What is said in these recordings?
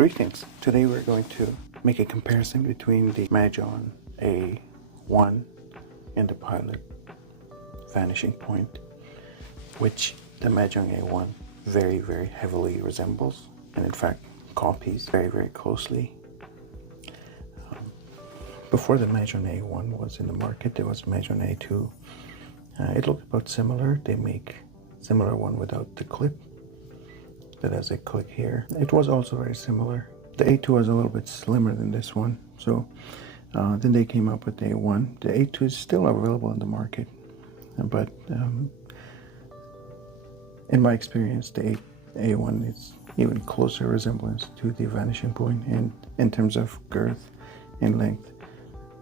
Greetings. Today we're going to make a comparison between the Majohn A1 and the Pilot Vanishing Point, which the Majohn A1 very heavily resembles, and in fact copies very closely. Before the Majohn A1 was in the market, there was Majohn A2. It looked about similar. They make similar one without the clip that has a click here. It was also very similar. The A2 was a little bit slimmer than this one, so then they came up with the A1. The A2 is still available in the market, but in my experience, the A1 is even closer resemblance to the Vanishing Point, and in terms of girth and length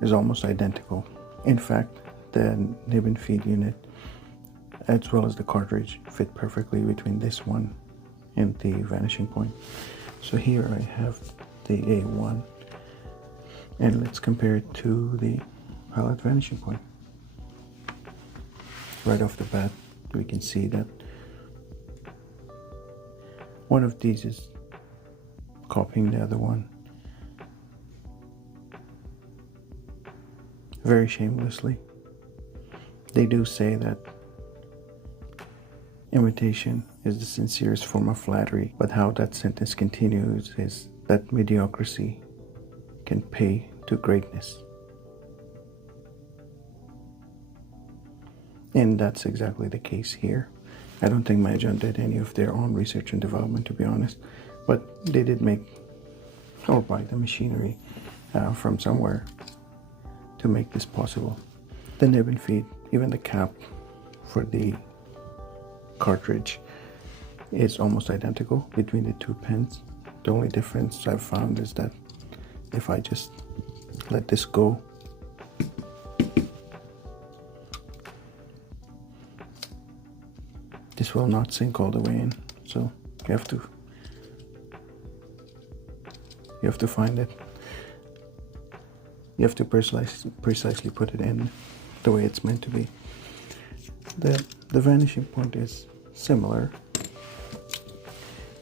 is almost identical. In fact, the nib and feed unit as well as the cartridge fit perfectly between this one and the Vanishing Point. So here I have the A1, and let's compare it to the Pilot Vanishing Point. Right off the bat, we can see that one of these is copying the other one very shamelessly. They do say that imitation is the sincerest form of flattery, but how that sentence continues is that mediocrity can pay to greatness. And that's exactly the case here. I don't think Majohn did any of their own research and development, to be honest, but they did make or buy the machinery from somewhere to make this possible. The nib and feed, even the cap for the cartridge is almost identical between the two pens. The only difference I've found is that if I just let this go, this will not sink all the way in, so you have to find it. You have to precisely put it in the way it's meant to be. The Vanishing Point is similar.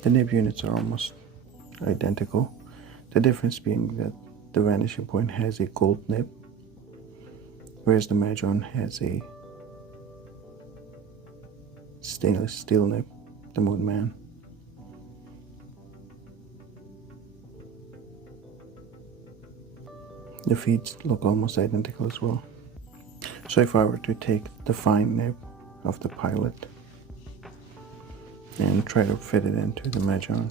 The nib units are almost identical. The difference being that the Vanishing Point has a gold nib, whereas the Majohn has a stainless steel nib, the MoonMan. The feeds look almost identical as well. So if I were to take the fine nib of the Pilot and try to fit it into the Majohn,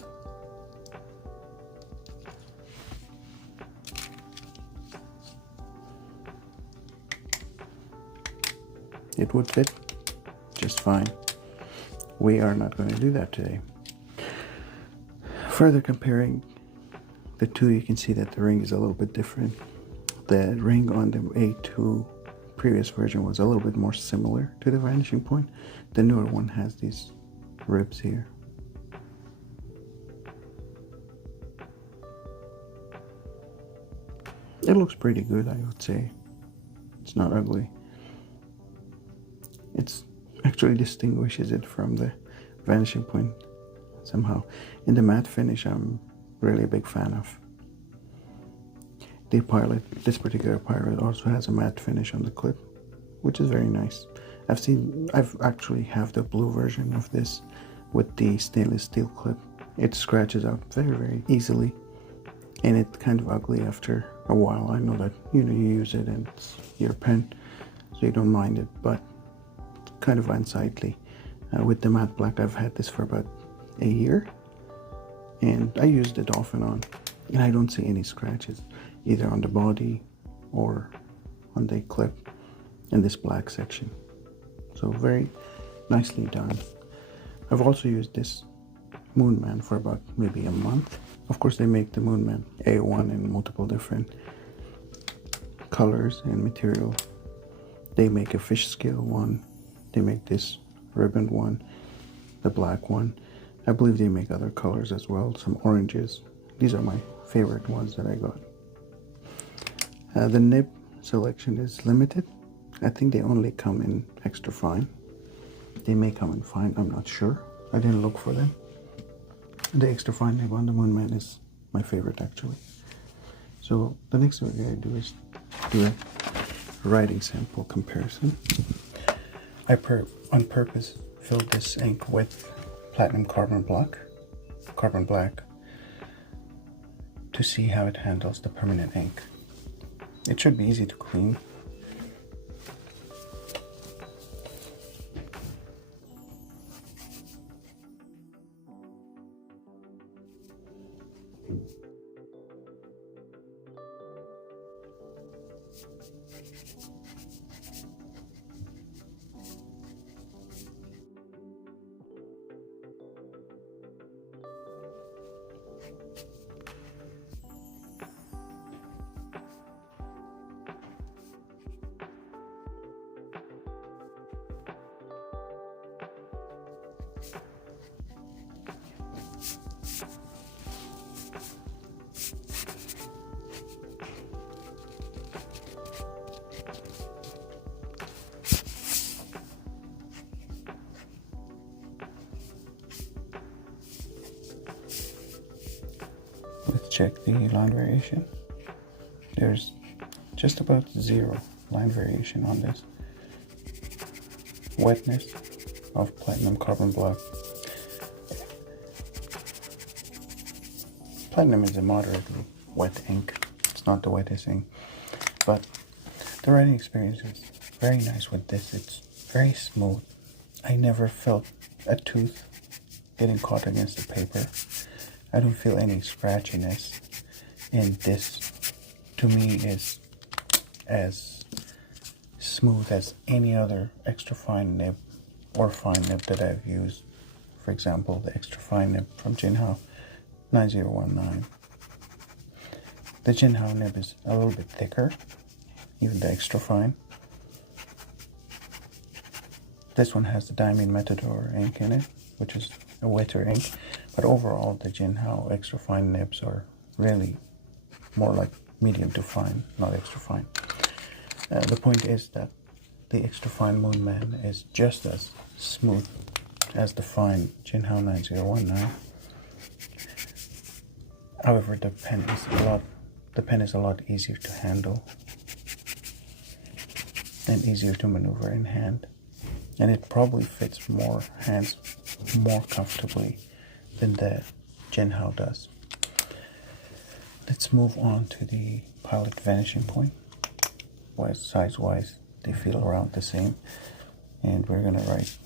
it would fit just fine. We are not going to do that today. Further comparing the two, you can see that the ring is a little bit different. The ring on the A2 previous version was a little bit more similar to the Vanishing Point. The newer one has these ribs here. It looks pretty good, I would say. It's not ugly. It's actually distinguishes it from the Vanishing Point somehow. In the matte finish, I'm really a big fan of. The Pilot, this particular Pilot, also has a matte finish on the clip, which is very nice. I've actually have the blue version of this with the stainless steel clip. It scratches out very easily, and it's kind of ugly after a while. I know that you use it and it's your pen, so you don't mind it, but it's kind of unsightly. With the matte black, I've had this for about a year, and I used it off and on, and I don't see any scratches either on the body or on the clip in this black section. So very nicely done. I've also used this MoonMan for about maybe a month. Of course, they make the MoonMan A1 in multiple different colors and material. They make a fish scale one. They make this ribbon one, the black one. I believe they make other colors as well, some oranges. These are my favorite ones that I got. The nib selection is limited. I think they only come in extra fine. They may come in fine, I'm not sure. I didn't look for them. The extra fine nib on the MoonMan is my favorite actually. So the next thing we're going to do is do a writing sample comparison. I on purpose filled this ink with platinum carbon black to see how it handles the permanent ink. It should be easy to clean. Let's check the line variation. There's just about 0 line variation on this. Wetness of platinum carbon black. Platinum is a moderately wet ink. It's not the wettest ink, but the writing experience is very nice with this. It's very smooth. I never felt a tooth getting caught against the paper. I don't feel any scratchiness, and this to me is as smooth as any other extra fine nib or fine nib that I've used. For example, the extra fine nib from Jinhao 9019. The Jinhao nib is a little bit thicker, even the extra fine. This one has the Diamine Matador ink in it, which is a wetter ink. But overall, the Jinhao extra fine nibs are really more like medium to fine, not extra fine. The point is that the extra fine MoonMan is just as smooth as the fine Jinhao 9019. However, the pen is a lot easier to handle and easier to maneuver in hand, and it probably fits more hands more comfortably than the Jinhao does. Let's move on to the Pilot Vanishing Point. Size-wise, they feel around the same, and we're gonna write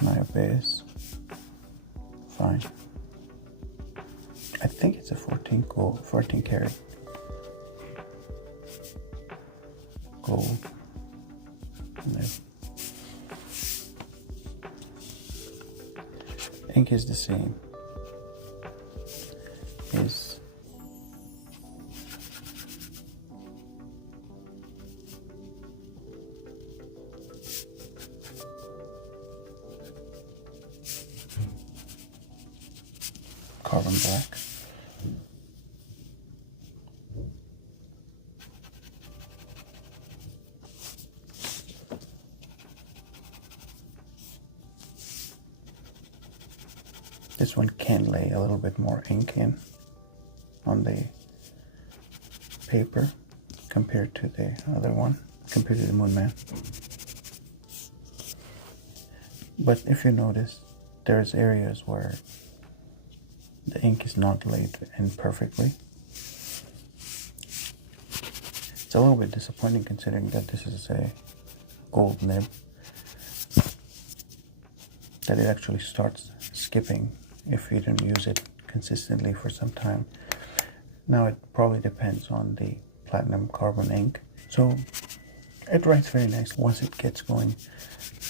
my base. Fine. I think it's a 14 karat gold nib. Ink is the same. Is carbon black. This one can lay a little bit more ink in on the paper compared to the other one, compared to the MoonMan. But if you notice, there's areas where the ink is not laid in perfectly. It's a little bit disappointing considering that this is a gold nib, that it actually starts skipping if you don't use it consistently for some time. Now it probably depends on the platinum carbon ink. So it writes very nice. Once it gets going,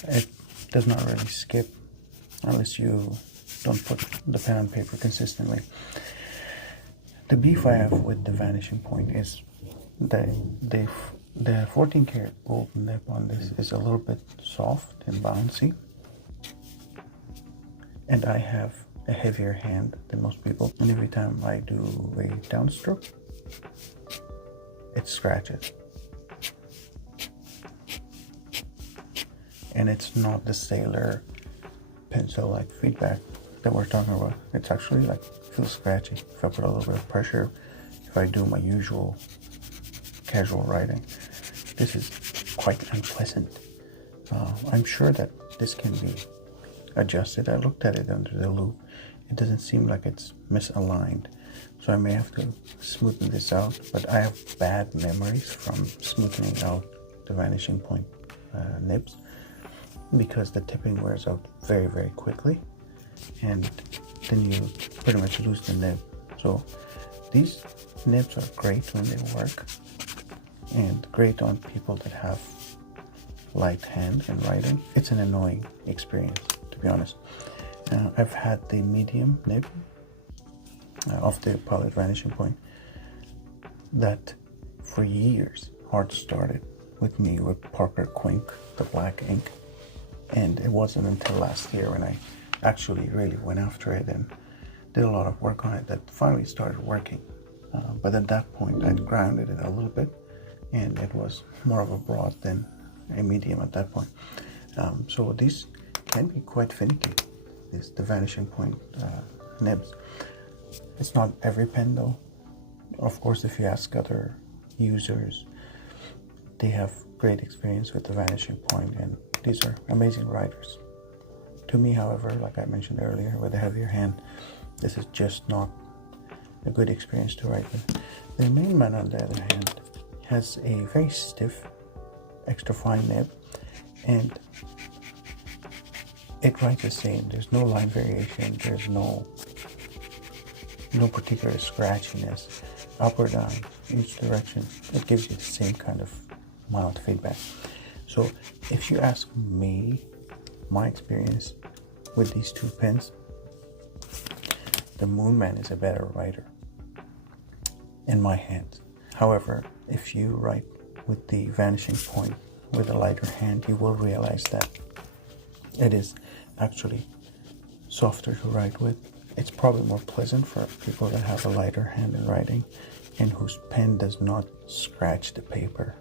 it does not really skip unless you don't put the pen on paper consistently. The beef I have with the Vanishing Point is the 14 karat gold nib on this is a little bit soft and bouncy, and I have a heavier hand than most people, and every time I do a downstroke, it scratches. And it's not the sailor pencil like feedback that we're talking about. It's actually like feels scratchy if I put a little bit of pressure, if I do my usual casual writing. This is quite unpleasant. I'm sure that this can be adjusted. I looked at it under the loupe. It doesn't seem like it's misaligned, so I may have to smoothen this out, but I have bad memories from smoothing out the vanishing point nibs, because the tipping wears out very, very quickly, and then you pretty much lose the nib. So these nibs are great when they work, and great on people that have light hand in writing. It's an annoying experience, to be honest. I've had the medium nib of the Pilot Vanishing Point that for years hard started with me with Parker Quink, the black ink, and it wasn't until last year when I actually really went after it and did a lot of work on it that finally started working. But at that point I'd grounded it a little bit, and it was more of a broad than a medium at that point. So these can be quite finicky, the Vanishing Point nibs. It's not every pen though. Of course, if you ask other users, they have great experience with the Vanishing Point, and these are amazing writers. To me, however, like I mentioned earlier, with a heavier hand, this is just not a good experience to write with. The MoonMan, on the other hand, has a very stiff, extra fine nib, and it writes the same. There's no line variation, there's no particular scratchiness, up or down, each direction. It gives you the same kind of mild feedback. So if you ask me, my experience with these two pens, the MoonMan is a better writer in my hands. However, if you write with the Vanishing Point with a lighter hand, you will realize that it is actually softer to write with. It's probably more pleasant for people that have a lighter hand in writing and whose pen does not scratch the paper.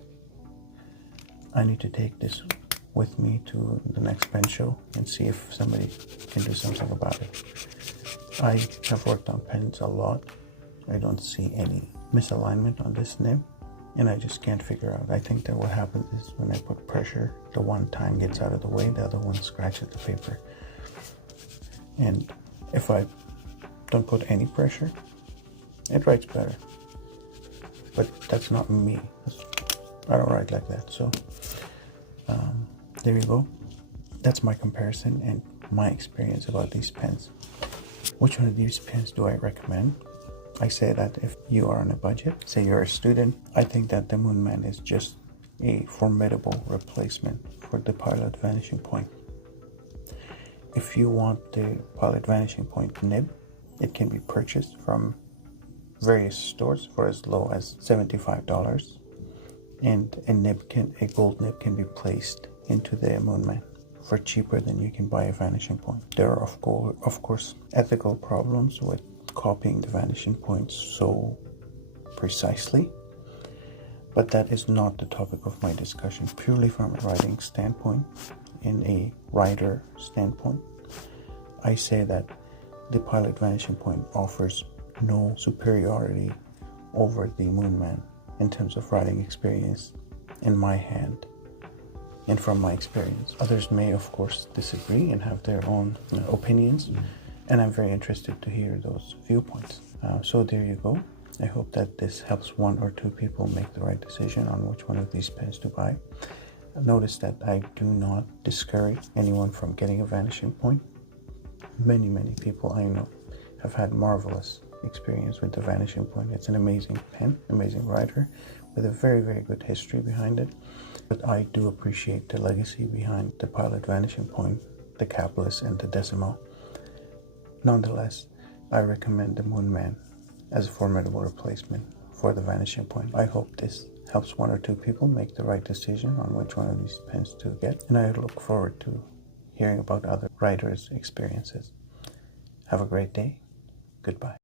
I need to take this with me to the next pen show and see if somebody can do something about it. I have worked on pens a lot. I don't see any misalignment on this nib, and I just can't figure out. I think that what happens is when I put pressure, the one time gets out of the way, the other one scratches the paper. And if I don't put any pressure, it writes better. But that's not me. I don't write like that. So there you go. That's my comparison and my experience about these pens. Which one of these pens do I recommend? I say that if you are on a budget, say you're a student, I think that the MoonMan is just a formidable replacement for the Pilot Vanishing Point. If you want the Pilot Vanishing Point nib, it can be purchased from various stores for as low as $75, and a gold nib can be placed into the MoonMan for cheaper than you can buy a Vanishing Point. There are of course ethical problems with copying the Vanishing Point so precisely, but that is not the topic of my discussion. Purely from a writing standpoint, in a writer standpoint, I say that the Pilot Vanishing Point offers no superiority over the MoonMan in terms of writing experience in my hand and from my experience. Others may of course disagree and have their own opinions, and I'm very interested to hear those viewpoints. So there you go. I hope that this helps one or two people make the right decision on which one of these pens to buy. Notice that I do not discourage anyone from getting a Vanishing Point. Many people I know have had marvelous experience with the Vanishing Point. It's an amazing pen, amazing writer with a very good history behind it. But I do appreciate the legacy behind the Pilot Vanishing Point, the capless and the decimal. Nonetheless, I recommend the MoonMan as a formidable replacement for the Vanishing Point. I hope this helps one or two people make the right decision on which one of these pens to get, and I look forward to hearing about other writers' experiences. Have a great day. Goodbye.